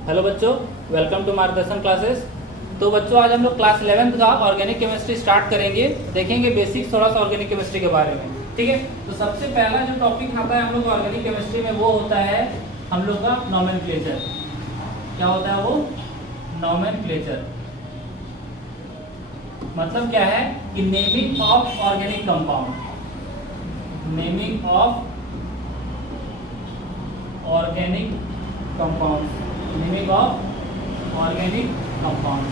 Hello बच्चों, welcome to मार्गदर्शन classes. तो बच्चों आज हम लोग क्लास 11th का ऑर्गेनिक केमिस्ट्री स्टार्ट करेंगे। देखेंगे बेसिक्स थोड़ा सा ऑर्गेनिक केमिस्ट्री के बारे में। ठीक है, तो सबसे पहला जो टॉपिक आता है हम लोग ऑर्गेनिक केमिस्ट्री में वो होता है हम लोग का नोमेनक्लेचर। क्या होता है वो? नोमेनक्लेचर मतलब क्या है कि naming of organic compound. Naming of organic compound. Naming of organic compound.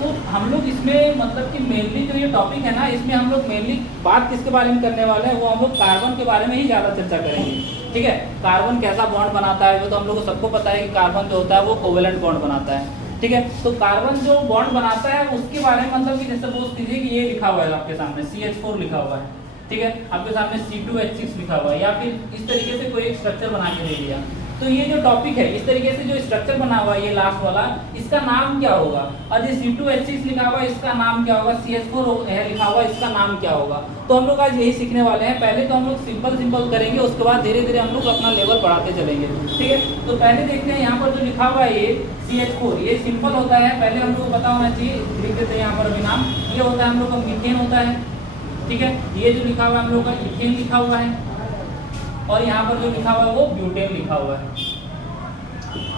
तो हम लोग इसमें मतलब कि मेनली जो ये टॉपिक है ना, इसमें हम लोग मेनली बात किसके बारे में करने वाले हैं, वो हम लोग कार्बन के बारे में ही ज़्यादा चर्चा करेंगे। ठीक है, कार्बन कैसा बॉन्ड बनाता है वो तो हम लोग को सबको पता है कि कार्बन जो होता है वो कोवेलेंट बॉन्ड बनाता है। ठीक है, तो कार्बन जो बॉन्ड बनाता है उसके बारे में मतलब कि जैसे सपोज कीजिए कि ये लिखा हुआ है आपके सामने CH4 लिखा हुआ है। ठीक है, आपके सामने C2H6 लिखा हुआ है, या फिर इस तरीके से कोई एक स्ट्रक्चर बना के दे दिया। तो ये जो टॉपिक है इस तरीके से जो स्ट्रक्चर बना हुआ है ये लास्ट वाला, इसका नाम क्या होगा? और ये C2H6 लिखा हुआ है इसका नाम क्या होगा? CH4 है लिखा हुआ है इसका नाम क्या होगा? तो हम लोग आज यही सीखने वाले हैं। पहले तो हम लोग सिंपल करेंगे, उसके बाद धीरे धीरे हम लोग अपना लेवल बढ़ाते चलेंगे। ठीक है, तो पहले देखते हैं यहाँ पर जो लिखा हुआ है ये CH4, ये सिंपल होता है। पहले हम लोग को पता होना चाहिए, लिख देते हैं यहाँ पर अभी नाम। ये होता है हम लोग का मीथेन होता है। ठीक है, ये जो लिखा हुआ है हम लोग का इथेन लिखा हुआ है, और यहाँ पर जो लिखा हुआ है वो ब्यूटेन लिखा हुआ है।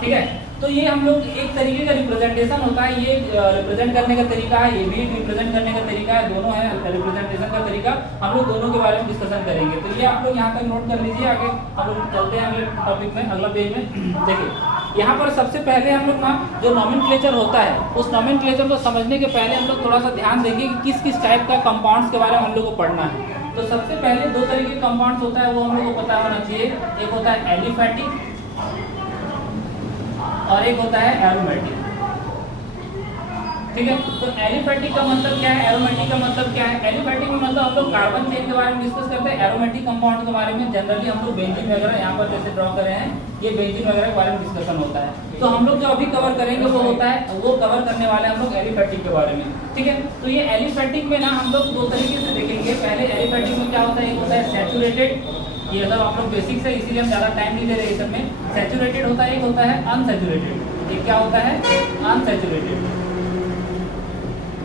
ठीक है, तो ये हम लोग एक तरीके का रिप्रेजेंटेशन होता है। ये रिप्रेजेंट करने का तरीका है, ये भी रिप्रेजेंट करने का तरीका है, दोनों है रिप्रेजेंटेशन का तरीका। हम लोग दोनों के बारे में डिस्कशन करेंगे। तो ये आप लोग यहाँ तक नोट कर लीजिए। आगे हम लोग चलते हैं अगले टॉपिक में, अगला पेज में। देखिए यहाँ पर सबसे पहले हम लोग ना जो नोमेनक्लेचर होता है उस नोमेनक्लेचर को समझने के पहले हम लोग थोड़ा सा ध्यान देंगे कि किस किस टाइप का कंपाउंड्स के बारे में हम लोग को पढ़ना है। तो सबसे पहले दो तरीके के कंपाउंड्स होता है वो हम लोग को पता होना चाहिए। एक होता है एलिफैटिक और एक होता है एरोमेटिक। ठीक है, तो एलिफैटिक का मतलब क्या है, एरोमेटिक का मतलब क्या है? एलिफैटिक में मतलब हम लोग कार्बन चेन के बारे में डिस्कस करते हैं। एरोमेटिक कंपाउंड के बारे में जनरली हम लोग बेंजीन वगैरह यहाँ पर जैसे ड्रॉ करे हैं, ये बेंजीन वगैरह के बारे में डिस्कशन होता है। तो हम लोग जो अभी कवर करेंगे वो होता है, वो कवर करने वाले हम लोग एलिफैटिक के बारे में। ठीक है, तो ये एलिफैटिक में ना हम लोग दो तरीके से देखेंगे। पहले एलिफैटिक में क्या होता है, एक होता है सैचुरेटेड, ये सब आप लोग बेसिक से, इसीलिए हम ज़्यादा टाइम नहीं दे रहे इस में। सैचुरेटेड होता है, एक होता है अनसैचुरेटेड। एक क्या होता है? अनसैचुरेटेड।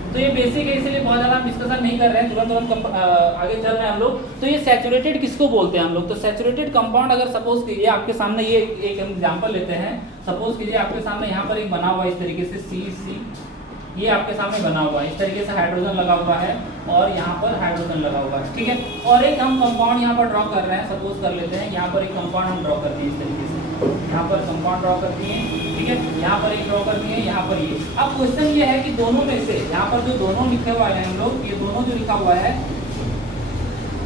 तो ये बेसिक है, इसीलिए बहुत ज़्यादा डिस्कशन नहीं कर रहे हैं, तुरंत आगे चल रहे हैं हम लोग। तो ये सैचुरेटेड किसको बोलते हैं हम लोग? तो सैचुरेटेड कंपाउंड अगर सपोज कीजिए आपके सामने, ये एक एग्जांपल लेते हैं। सपोज कीजिए आपके सामने यहाँ पर एक बना हुआ है इस तरीके से CC, ये आपके सामने बना हुआ है इस तरीके से, हाइड्रोजन लगा हुआ है और यहाँ पर हाइड्रोजन लगा हुआ है। ठीक है, और एक हम कंपाउंड यहाँ पर ड्रॉ कर रहे हैं। सपोज कर लेते हैं यहाँ पर एक कंपाउंड हम ड्रॉ करते हैं इस तरीके से, यहाँ पर कंपाउंड ड्रॉ करती है। ठीक है, यहाँ पर एक ड्रॉ करती है, यहाँ पर ये। अब क्वेश्चन ये है कि दोनों में से यहाँ पर जो दोनों लिखे हुए हैं हम लोग, ये दोनों जो लिखा हुआ है,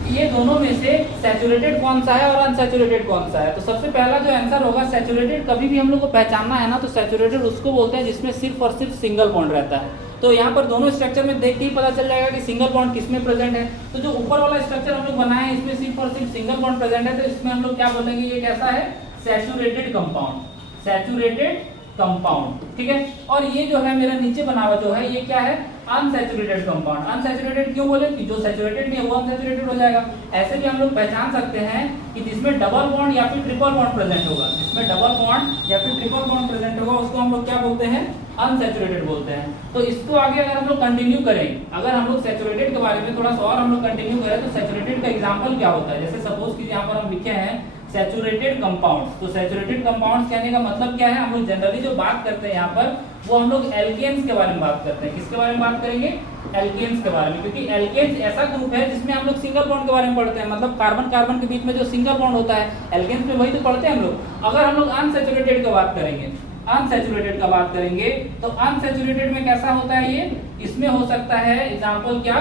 ये दोनों में से सैचुरेटेड कौन सा है और अनसैचुरेटेड कौन सा है? तो सबसे पहला जो आंसर होगा, सैचुरेटेड कभी भी हम लोग को पहचानना है ना, तो सैचुरेटेड उसको बोलते हैं जिसमें सिर्फ और सिर्फ सिंगल बॉन्ड रहता है। तो यहाँ पर दोनों स्ट्रक्चर में देख के ही पता चल जाएगा कि सिंगल बॉन्ड किसमें प्रेजेंट है। तो जो ऊपर वाला स्ट्रक्चर हम लोग बनाए हैं इसमें सिर्फ और सिर्फ सिंगल बॉन्ड प्रेजेंट है, तो इसमें हम लोग क्या बोलेंगे, ये कैसा है? Saturated compound. Saturated compound. ठीक है, और ये जो है मेरा नीचे बना हुआ जो है ये क्या है? Unsaturated compound. अनसैचुरेटेड क्यों बोले? कि जो सैचुरेटेड नहीं है वो अनसैचुरेटेड हो जाएगा। ऐसे भी हम लोग पहचान सकते हैं कि जिसमें डबल बॉन्ड या फिर ट्रिपल बॉन्ड प्रेजेंट होगा, जिसमें डबल बॉन्ड या फिर ट्रिपल बॉन्ड प्रेजेंट होगा उसको हम लोग क्या बोलते हैं? अनसैचुरेटेड बोलते हैं। तो इसको आगे अगर हम लोग कंटिन्यू करें, अगर हम लोग सैचुरेटेड के बारे में थोड़ा सा और हम लोग कंटिन्यू करें तो सैचुरेटेड का एग्जांपल क्या होता है? जैसे सपोज कीजिए यहाँ पर हम लिखे हैं सैचुरेटेड कंपाउंड्स। तो सैचुरेटेड कंपाउंड्स कहने का मतलब क्या है? हम लोग जनरली जो बात करते हैं यहाँ पर वो हम लोग एल्केन्स के बारे में बात करते हैं। किसके बारे में बात करेंगे? एल्केन्स के बारे में, क्योंकि एल्केन्स ऐसा ग्रुप है जिसमें हम लोग सिंगल बॉन्ड के बारे में पढ़ते हैं। मतलब कार्बन कार्बन के बीच में जो सिंगल बॉन्ड होता है एल्केन्स में, वही तो पढ़ते हैं हम लोग। अगर हम लोग अनसैचुरेटेड की बात करेंगे, अनसैचुरेटेड का बात करेंगे तो अनसैचुरेटेड में कैसा होता है ये? इसमें हो सकता है एग्जांपल क्या?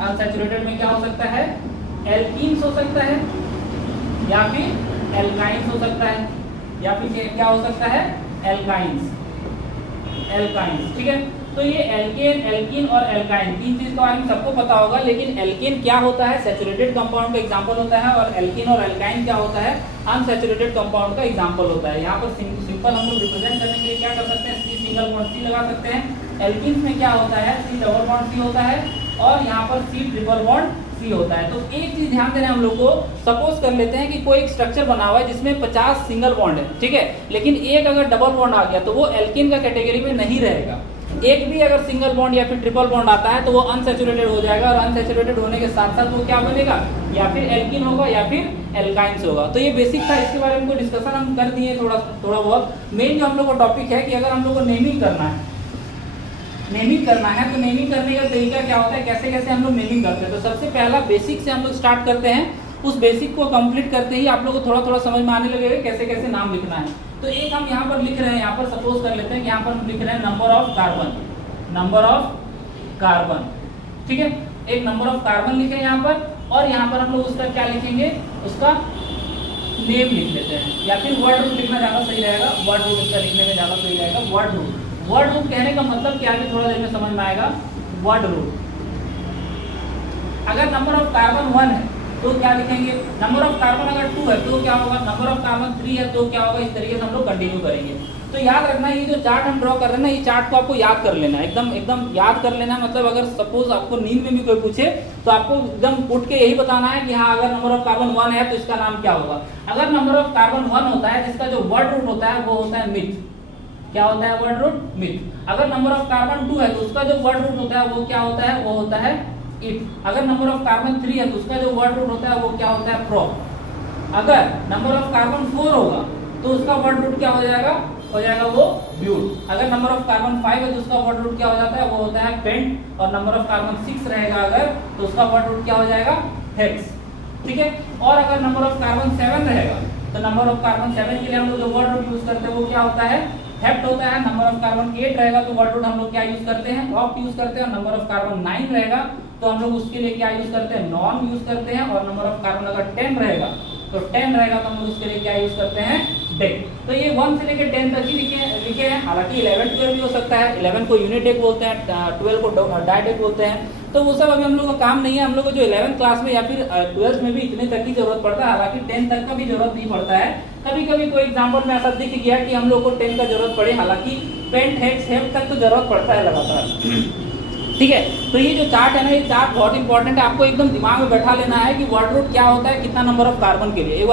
अनसैचुरेटेड में क्या हो सकता है? एल्कीन्स हो सकता है, या फिर एल्काइंस हो सकता है, या फिर क्या हो सकता है? एल्काइंस। एल्काइंस। ठीक है, तो ये एल्केन, एल्कीन और एल्काइन, तीन चीज के बारे में सबको पता होगा। लेकिन एल्केन क्या होता है? सैचुरेटेड कंपाउंड का एग्जांपल होता है, और एल्कीन और एल्काइन क्या होता है? अनसैचुरेटेड कंपाउंड का एग्जांपल होता है। यहाँ पर सिंपल हम लोग रिप्रेजेंट करने के लिए क्या कर सकते हैं? C सिंगल बॉन्ड C लगा सकते हैं। एल्कीन्स में क्या होता है? C डबल बॉन्ड C होता है, और यहाँ पर C ट्रिपल बॉन्ड सी होता है। तो एक चीज ध्यान देना है हम लोग को, सपोज कर लेते हैं कि कोई एक स्ट्रक्चर बना हुआ है जिसमें 50 सिंगल बॉन्ड है, ठीक है, लेकिन एक अगर डबल बॉन्ड आ गया तो वो एल्कीन का कैटेगरी में नहीं रहेगा। एक भी अगर सिंगल बॉन्ड या फिर ट्रिपल बॉन्ड आता है तो वो अनसैचुरेटेड हो जाएगा, और अनसैचुरेटेड होने के साथ साथ वो क्या बनेगा, या फिर एल्कीन होगा या फिर एल्काइंस होगा। तो ये बेसिक था, इसके बारे में कोई डिस्कशन हम कर दिए थोड़ा बहुत। मेन जो हम लोग का टॉपिक है कि अगर हम लोग को नेमिंग करना है तो नेमिंग करने का तरीका क्या होता है, कैसे कैसे हम लोग नेमिंग करते हैं। तो सबसे पहला बेसिक से हम लोग स्टार्ट करते हैं, उस बेसिक को कंप्लीट करते ही आप लोग को थोड़ा थोड़ा समझ में आने लगेगा कैसे कैसे नाम लिखना है। तो एक हम यहाँ पर लिख रहे हैं, यहाँ पर सपोज कर लेते हैं कि यहाँ पर हम लिख रहे हैं नंबर ऑफ कार्बन, ठीक है, एक नंबर ऑफ कार्बन लिखे यहाँ पर, और यहाँ पर हम लोग उसका क्या लिखेंगे, उसका नेम लिख लेते हैं, या फिर वर्ड रूट लिखना ज़्यादा सही रहेगा, वर्ड रूट इसका लिखने में ज़्यादा सही रहेगा। वर्ड रूट कहने का मतलब क्या है थोड़ा देर में समझ में आएगा। वर्ड रूट, अगर नंबर ऑफ कार्बन 1 है तो क्या लिखेंगे, नंबर ऑफ कार्बन अगर 2 है तो क्या होगा, नंबर ऑफ कार्बन 3 है तो क्या होगा, इस तरीके से हम लोग कंटिन्यू करेंगे। तो याद रखना, ये जो चार्ट हम ड्रॉ कर रहे हैं ना, ये चार्ट को आपको याद कर लेना है, एकदम याद कर लेना है। मतलब अगर सपोज आपको नींद में भी कोई पूछे तो आपको एकदम उठ के यही बताना है कि हाँ, अगर नंबर ऑफ कार्बन 1 है तो इसका नाम क्या होगा। अगर नंबर ऑफ कार्बन 1 होता है जिसका जो वर्ड रूट होता है वो होता है मिथ। क्या होता है वर्ड रूट, मिथ। अगर नंबर ऑफ कार्बन 2 है तो उसका जो वर्ड रूट होता है वो क्या होता है, वो होता है इट। अगर नंबर ऑफ कार्बन 3 है तो उसका जो वर्ड रूट होता है वो क्या होता है, प्रो। अगर नंबर ऑफ कार्बन 4 होगा तो उसका वर्ड रूट क्या हो जाएगा वो ब्यूट। अगर नंबर ऑफ कार्बन 5 है तो उसका वर्ड रूट क्या हो जाता है, वो होता है पेंट। और नंबर ऑफ कार्बन 6 रहेगा अगर तो उसका वर्ड रूट क्या हो जाएगा, हेक्स, ठीक है। और अगर नंबर ऑफ कार्बन 7 रहेगा तो नंबर ऑफ कार्बन 7 के लिए हम लोग जो वर्ड रूट यूज करते हैं वो क्या होता है, हेप्ट होता है। नंबर ऑफ कार्बन 8 रहेगा तो वर्ड रूट हम लोग क्या यूज करते हैं, ऑक्ट यूज करते हैं। और नंबर ऑफ कार्बन 9 रहेगा तो हम लोग उसके लिए क्या यूज करते हैं, नॉन यूज करते हैं। और नंबर ऑफ कार्बन अगर 10 रहेगा तो हम लोग उसके लिए क्या यूज करते हैं, डेक। तो ये 1 से लेकर 10 तक ही लिखे हैं। हालांकि 11 12 भी हो सकता है, 11 को यूनिट डेक बोलते हैं, 12 को डायडेक बोलते हैं। तो वो सब अभी हम लोग का काम नहीं है। हम लोग को जो 11th क्लास में या फिर 12th में भी इतने तक की जरूरत पड़ता है, हालांकि 10 तक का भी जरूरत नहीं पड़ता है। कभी कभी कोई एग्जाम्पल में ऐसा दिख गया कि हम लोग को 10 का जरूरत पड़े, हालांकि पेंट हेक्स हेप तक तो जरूरत पड़ता है लगातार, ठीक है। तो ये जो चार्ट है ना, ये चार्ट बहुत इंपॉर्टेंट है, आपको एकदम दिमाग में बैठा लेना है कि वर्ड रूट क्या होता है, कितना नंबर ऑफ कार्बन के लिए। एक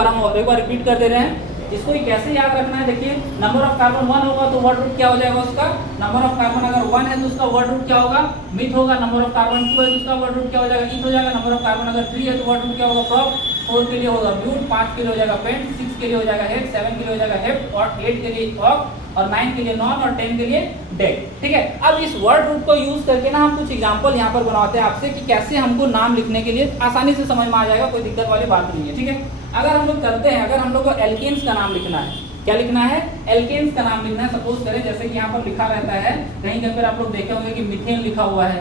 बार रिपीट कर दे रहे हैं, इसको कैसे याद रखना है। देखिए, नंबर ऑफ कार्बन 1 होगा तो वर्ड रूट क्या हो जाएगा उसका, नंबर ऑफ कार्बन अगर 1 है तो उसका वर्ड रूट क्या होगा, मिथ होगा। नंबर ऑफ कार्बन 2 है तो उसका वर्ड रूट क्या हो जाएगा, ईथ हो जाएगा। नंबर ऑफ कार्बन अगर 3 है तो वर्ड रूट क्या होगा, प्रॉप। 4 के लिए होगा ब्यूट, 5 के लिए हो जाएगा पेंट, 6 के लिए हो जाएगा हेक्स, 7 के लिए हो जाएगा हेप, और 8 के लिए ऑक्ट, और 9 के लिए नॉन, और 10 के लिए डेक, ठीक है। अब इस वर्ड रूट को यूज करके ना हम कुछ एग्जांपल यहाँ पर बनाते हैं आपसे कि कैसे हमको नाम लिखने के लिए आसानी से समझ में आ जाएगा, कोई दिक्कत वाली बात नहीं है, ठीक है। अगर हम लोग करते हैं, अगर हम लोग को एल्केन्स का नाम लिखना है, क्या लिखना है, एल्केन्स का नाम लिखना है। सपोज करें जैसे कि यहाँ पर लिखा रहता है, कहीं कहीं पर आप लोग देखे होंगे कि मीथेन लिखा हुआ है,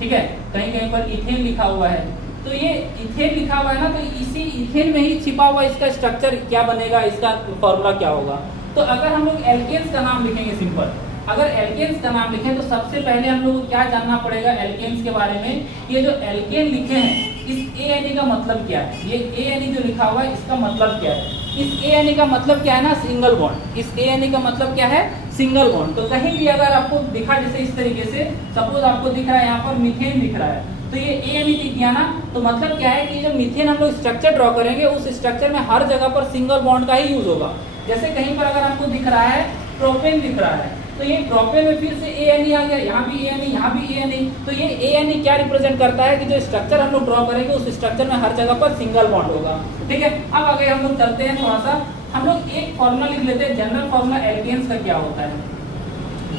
ठीक है, कहीं कहीं पर इथेन लिखा हुआ है। तो ये इथेन लिखा हुआ है ना, तो इसी इथेन में ही छिपा हुआ इसका स्ट्रक्चर क्या बनेगा, इसका फॉर्मूला क्या होगा। तो अगर हम लोग एल्केन्स का नाम लिखेंगे, सिंपल, अगर एल्केन्स का नाम लिखें तो सबसे पहले हम लोग को क्या जानना पड़ेगा एल्केन्स के बारे में। ये जो एल्केन लिखे हैं, इस ANE का मतलब क्या है, ये ANE जो लिखा हुआ है इसका मतलब क्या है। इस ANE का मतलब क्या है ना, सिंगल बॉन्ड। इस ANE का मतलब क्या है, सिंगल बॉन्ड। तो कहीं भी अगर आपको दिखा, जैसे इस तरीके से सपोज आपको दिख रहा है यहाँ पर मीथेन दिख रहा है, तो ये ANE दिख गया ना, तो मतलब क्या है कि जब मीथेन हम लोग स्ट्रक्चर ड्रॉ करेंगे, उस स्ट्रक्चर में हर जगह पर सिंगल बॉन्ड का ही यूज होगा। जैसे कहीं पर अगर आपको दिख रहा है प्रोपेन दिख रहा है, तो ये प्रोपेन में फिर से ANE आ गया, यहाँ भी ANE, यहाँ भी ANE। तो ये ANE क्या रिप्रेजेंट करता है कि जो स्ट्रक्चर हम लोग ड्रॉ करेंगे उस स्ट्रक्चर में हर जगह पर सिंगल बॉन्ड होगा, ठीक है। अब आगे हम लोग चलते हैं थोड़ा सा, हम लोग एक फॉर्मूला लिख लेते हैं, जनरल फॉर्मूला एल्केन्स का क्या होता है।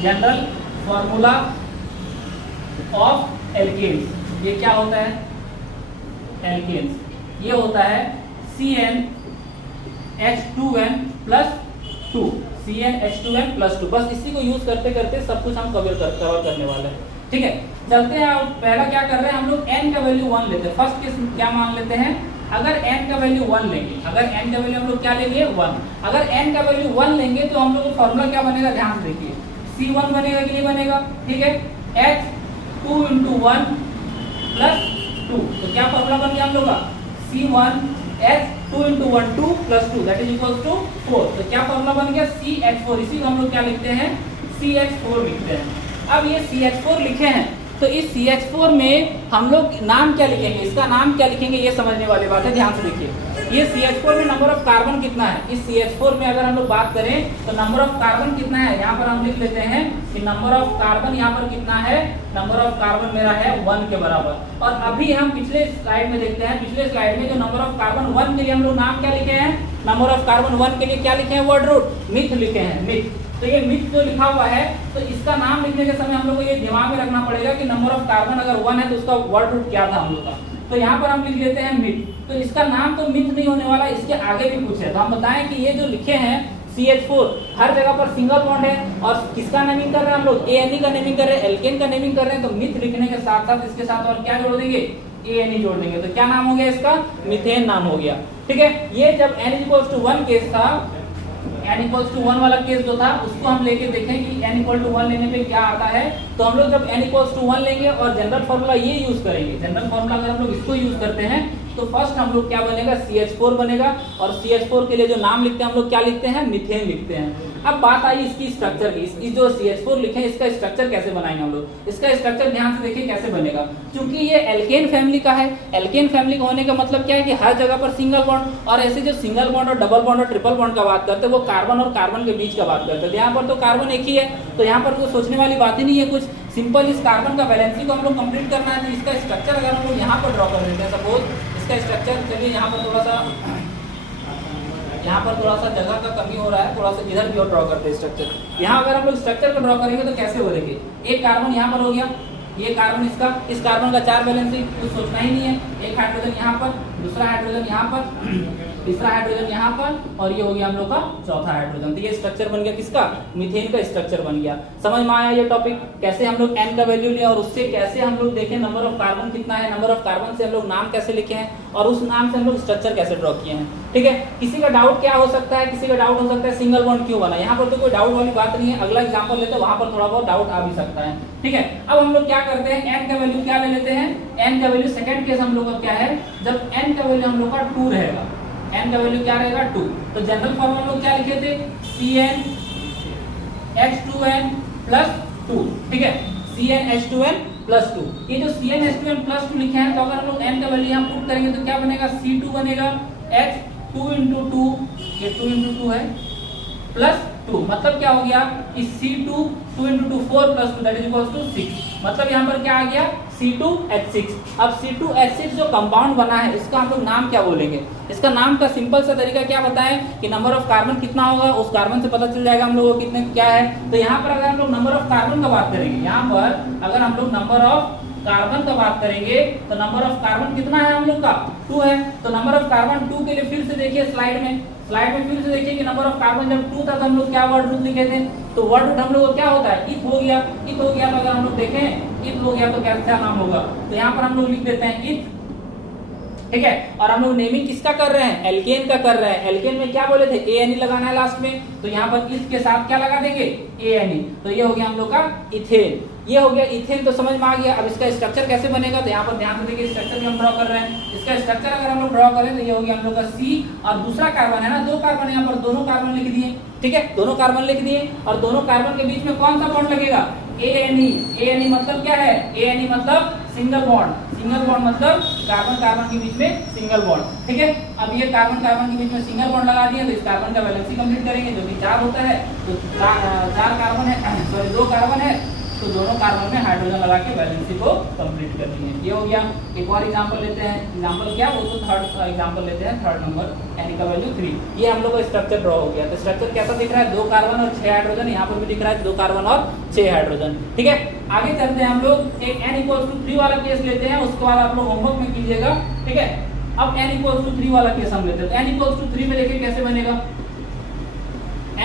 जनरल फॉर्मूला ऑफ एल्केन्स, ये क्या होता है, एल्केन्स, ये होता है CnH2n+2, CnH2n+2। बस इसी को यूज करते करते सब कुछ हम कवर करने वाले हैं, ठीक है। चलते हैं, पहला क्या कर रहे हैं हम लोग, n का वैल्यू 1 लेते हैं। फर्स्ट केस क्या मान लेते हैं, अगर n का वैल्यू 1 लेंगे, अगर n का वैल्यू हम लोग क्या लेंगे 1, अगर n का वैल्यू 1 लेंगे तो हम लोग का फॉर्मूला क्या बनेगा, ध्यान से देखिए, C1 बनेगा कि नहीं बनेगा, ठीक है, H2 × 1+2। तो क्या फॉर्मूला बन गया हम लोग का, C1H2 × 1 2 + 2 that is equal to 4। तो क्या फॉर्मूला बन गया, CH4। इसी को हम लोग क्या लिखते हैं, CH4 लिखते हैं। अब ये CH4 लिखे हैं तो इस CH4 में हम लोग नाम क्या लिखेंगे, इसका नाम क्या लिखेंगे, ये समझने वाली बात है, ध्यान से देखिए। ये CH4 में नंबर ऑफ कार्बन कितना है, इस CH4 में अगर हम लोग बात करें तो नंबर ऑफ कार्बन कितना है, यहाँ पर हम लिख लेते हैं कि नंबर ऑफ कार्बन यहाँ पर कितना है, नंबर ऑफ कार्बन मेरा है 1 के बराबर। और अभी हम पिछले स्लाइड में देखते हैं, पिछले स्लाइड में जो नंबर ऑफ कार्बन 1 के लिए हम लोग नाम क्या लिखे हैं, नंबर ऑफ कार्बन 1 के लिए क्या लिखे हैं, वर्ड रूट मिथ लिखे हैं, मिथ। तो ये मिथ जो लिखा हुआ है, तो इसका नाम लिखने के समय हम लोग को ये दिमाग में रखना पड़ेगा कि नंबर ऑफ कार्बन अगर 1 है तो उसका वर्ड रूट क्या था हम लोग का। तो यहाँ पर हम लिख लेते हैं मिथ। तो इसका नाम तो मिथ नहीं होने वाला, इसके आगे भी कुछ है। तो हम बताएं कि ये जो लिखे हैं CH4 हर जगह पर सिंगल बॉन्ड है, और किसका नेमिंग कर रहे हैं हम लोग, ANE का नेमिंग कर रहे हैं, एल्केन का नेमिंग कर रहे हैं। तो मिथ लिखने के साथ साथ इसके साथ और क्या जोड़ देंगे, ANE जोड़ देंगे। तो क्या नाम हो गया इसका, मीथेन नाम हो गया। ठीक है, ये जब n=1 केस था, n=1 वाला केस जो था उसको हम लेके देखें कि n=1 लेने पे क्या आता है। तो हम लोग जब n=1 लेंगे और जनरल फॉर्मूला ये यूज करेंगे, जनरल फॉर्मूला अगर हम लोग इसको यूज करते हैं तो फर्स्ट हम लोग क्या बनेगा, CH4 बनेगा। और CH4 के लिए जो नाम लिखते हैं हम लोग क्या लिखते हैं, मीथेन लिखते हैं। अब बात आई इसकी स्ट्रक्चर की, इस जो CH4 लिखे हैं इसका स्ट्रक्चर कैसे बनाएंगे हम लोग। इसका स्ट्रक्चर ध्यान से देखिए कैसे बनेगा, क्योंकि ये एल्केन फैमिली का है। एल्केन फैमिली का होने का मतलब क्या है कि हर जगह पर सिंगल बॉन्ड, और ऐसे जो सिंगल बॉन्ड और डबल बॉन्ड और ट्रिपल बॉन्ड का बात करते हैं वो कार्बन और कार्बन के बीच का बात करते हैं। यहाँ पर तो कार्बन एक ही है, तो यहाँ पर तो सोचने वाली बात ही नहीं है कुछ, सिंपल इस कार्बन का वैलेंसी को हम लोग कंप्लीट करना है। तो इसका स्ट्रक्चर अगर हम लोग यहाँ पर ड्रॉ कर देते हैं, सपोज इसका स्ट्रक्चर, चलिए यहाँ पर थोड़ा सा जगह का कमी हो रहा है, थोड़ा सा इधर भी और ड्रॉ करते हैं स्ट्रक्चर। यहाँ अगर हम लोग स्ट्रक्चर को ड्रॉ करेंगे तो कैसे हो देखिए, एक कार्बन यहाँ पर हो गया, ये कार्बन इसका, इस कार्बन का 4 वैलेंसी, कुछ सोचना ही नहीं है। एक हाइड्रोजन यहाँ पर, दूसरा हाइड्रोजन यहाँ पर, तीसरा हाइड्रोजन यहाँ पर, और ये हो गया हम लोग का चौथा हाइड्रोजन। तो ये स्ट्रक्चर बन गया किसका, मीथेन का स्ट्रक्चर बन गया। समझ में आया ये टॉपिक, कैसे हम लोग n का वैल्यू लिया और उससे कैसे हम लोग देखें नंबर ऑफ कार्बन कितना है, नंबर ऑफ कार्बन से हम लोग नाम कैसे लिखे हैं और उस नाम से हम लोग स्ट्रक्चर कैसे ड्रॉ किए हैं। ठीक है, किसी का डाउट क्या हो सकता है, किसी का डाउट हो सकता है सिंगल बॉन्ड क्यों बना। यहाँ पर तो कोई डाउट वाली बात नहीं है, अगला एग्जाम्पल लेते हैं वहां पर थोड़ा बहुत डाउट आ भी सकता है। ठीक है, अब हम लोग क्या करते हैं, n का वैल्यू क्या ले लेते हैं, n का वैल्यू सेकंड केस हम लोग का क्या है, जब n का वैल्यू हम लोग का 2 रहेगा, n का वैल्यू क्या रहेगा 2, तो जनरल फॉर्म हम लोग क्या लिखे थे, CnH2n+2। ठीक है, CnH2n+2। ये जो CnH2n+2 लिखे हैं, तो अगर हम लोग n का वैल्यू यहाँ पुट करेंगे तो क्या बनेगा, C2 बनेगा, H2 × 2, ये 2 × 2 है, +2। मतलब क्या हो गया कि C2 2 × 2 4 + 2 that is equals to 6। मतलब यहाँ पर क्या आ गया, C2H6। अब C2H6 जो कंपाउंड बना है इसका हम लोग नाम क्या बोलेंगे, इसका नाम का सिंपल सा तरीका क्या बताएं कि नंबर ऑफ कार्बन कितना होगा, उस कार्बन से पता चल जाएगा हम लोगों को कितने क्या है। तो यहाँ पर अगर हम लोग नंबर ऑफ कार्बन का बात करेंगे, यहाँ पर अगर हम लोग नंबर ऑफ कार्बन का बात करेंगे तो नंबर ऑफ कार्बन कितना है हम लोग का 2 है। तो नंबर ऑफ कार्बन 2 के लिए फिर से देखिए स्लाइड में फिर से देखिए कि नंबर ऑफ कार्बन जब 2 था तो हम लोग क्या वर्ड रूट लिखे थे, तो वर्ड रूट हम लोग को क्या होता है, इथ हो गया। तो अगर हम लोग देखें इथ हो गया तो क्या नाम होगा, तो यहाँ पर हम लोग लिख देते हैं इथ। ठीक है, और हम लोग नेमिंग किसका कर रहे हैं, एल्केन का कर रहे हैं। एल्केन में क्या बोले थे, ANE लगाना है लास्ट में, तो यहाँ पर इथ के साथ क्या लगा देंगे, ANE। तो ये हो गया हम लोग का इथेन, ये हो गया इथेन। तो समझ में आ गया। अब इसका स्ट्रक्चर कैसे बनेगा, तो यहाँ पर ध्यान से देखिए स्ट्रक्चर भी हम ड्रॉ कर रहे हैं। इसका स्ट्रक्चर अगर हम लोग ड्रॉ करें तो ये हो गया हम लोग का C, और दूसरा कार्बन है ना, 2 कार्बन यहाँ पर, दोनों कार्बन लिख दिए। ठीक है, दोनों कार्बन लिख दिए, और दोनों कार्बन के बीच में कौन सा बॉन्ड लगेगा, ANE मतलब क्या है, ANE मतलब सिंगल बॉन्ड मतलब कार्बन कार्बन के बीच में सिंगल बॉन्ड। ठीक है, अब ये कार्बन कार्बन के बीच में सिंगल बॉन्ड लगा दिए, तो इस कार्बन का वैलेंसी कंप्लीट करेंगे जो कि 4 होता है। तो 4 कार्बन है, सॉरी 2 कार्बन है, तो दोनों कार्बन में हाइड्रोजन लगा के वैलेंसी को कंप्लीट करनी है। ये हो गया। एक और एग्जांपल लेते हैं, एग्जांपल क्या, वो तो थर्ड एग्जांपल लेते हैं, थर्ड नंबर, n का वैल्यू 3। ये हम लोग का स्ट्रक्चर ड्रॉ हो गया। तो स्ट्रक्चर कैसा दिख रहा है, 2 कार्बन और 6 हाइड्रोजन, यहाँ पर भी दिख रहा है 2 कार्बन और 6 हाइड्रोजन। ठीक है, आगे चलते हैं हम लोग एक n=3 वाला केस लेते हैं, उसके बाद आप लोग होमवर्क में कीजिएगा। ठीक है, अब n=3 वाला केस हम लेते हैं। तो n=3 में देखिए कैसे बनेगा,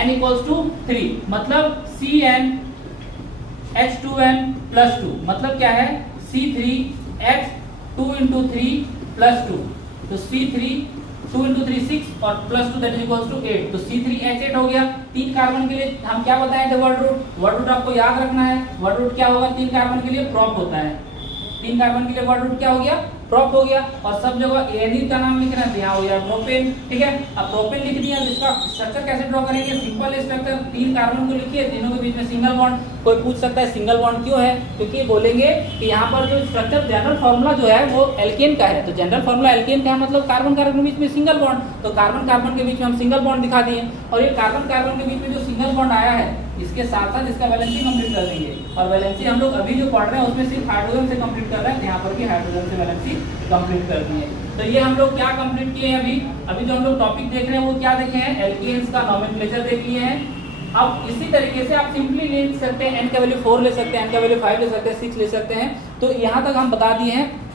n=3 मतलब CnH2n+2 मतलब क्या है, C3H2 × 3 + 2। तो C3 2 × 3 6 और +2 दैट इज इक्वल्स टू 8। तो C3H8 हो गया। 3 कार्बन के लिए हम क्या बताए थे, वर्ड रूट आपको याद रखना है। वर्ड रूट क्या होगा, 3 कार्बन के लिए प्रॉप होता है। 3 कार्बन के लिए वर्ड रूट क्या हो गया, प्रोप हो गया, और सब जगह एनी का नाम लिखना है, यहाँ हो गया प्रोपेन, ठीक है। अब प्रोपेन लिख दिया, इसका स्ट्रक्चर कैसे ड्रॉ करेंगे, सिंपल स्ट्रक्चर, 3 कार्बन को लिखिए, तीनों के बीच में सिंगल बॉन्ड। कोई पूछ सकता है सिंगल बॉन्ड क्यों है, क्योंकि बोलेंगे कि यहाँ पर जो स्ट्रक्चर जनरल फॉर्मूला जो है वो एल्केन का है, तो जनरल फॉर्मूला एल्केन का है मतलब कार्बन कार्बन के बीच में सिंगल बॉन्ड, तो कार्बन कार्बन के बीच में हम सिंगल बॉन्ड दिखा दिए, और ये कार्बन कार्बन के बीच में जो सिंगल बॉन्ड आया है इसके साथ साथ इसका वैलेंसी कंप्लीट कर देंगे, और वैलेंसी हम लोग अभी जो पढ़ रहे हैं उसमें सिर्फ हाइड्रोजन से कंप्लीट कर रहे हैं, यहाँ पर भी हाइड्रोजन से वैलेंसी कंप्लीट कर दी है। तो ये हम लोग क्या कंप्लीट किए हैं अभी जो हम लोग टॉपिक देख रहे हैं वो क्या देखे हैं, एल्केन्स का नोमेनक्लेचर देख लिए हैं। अब इसी तरीके से आप सिंपली ले सकते हैं, n का वैल्यू 4 ले सकते हैं, n का वैल्यू 5 ले सकते हैं, 6 ले सकते हैं। तो यहाँ तक हम बता दिए हैं।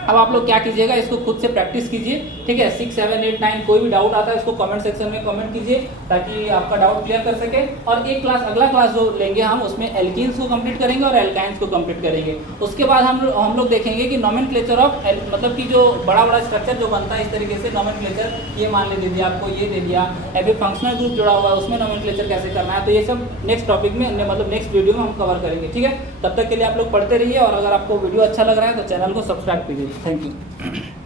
अब आप लोग क्या कीजिएगा, इसको खुद से प्रैक्टिस कीजिए, ठीक है। 6, 7, 8, 9 कोई भी डाउट आता है इसको कमेंट सेक्शन में कमेंट कीजिए ताकि आपका डाउट क्लियर कर सके। और एक क्लास अगला क्लास जो लेंगे हम उसमें एल्कीन्स को कंप्लीट करेंगे और एल्काइंस को कंप्लीट करेंगे। उसके बाद हम लोग देखेंगे कि नोमेनक्लेचर ऑफ मतलब कि जो बड़ा बड़ा स्ट्रक्चर जो बनता है इस तरीके से नोमेनक्लेचर, ये मान ले दे दिया आपको, ये दे दिया, या फिर फंक्शनल ग्रुप जुड़ा हुआ है उसमें नोमेनक्लेचर कैसे करना है, तो ये सब नेक्स्ट टॉपिक में मतलब नेक्स्ट वीडियो में हम कवर करेंगे, ठीक है। तब तक के लिए आप लोग पढ़ते रहिए, और अगर आपको वीडियो अच्छा लग रहा है तो चैनल को सब्सक्राइब कीजिए। Thank you.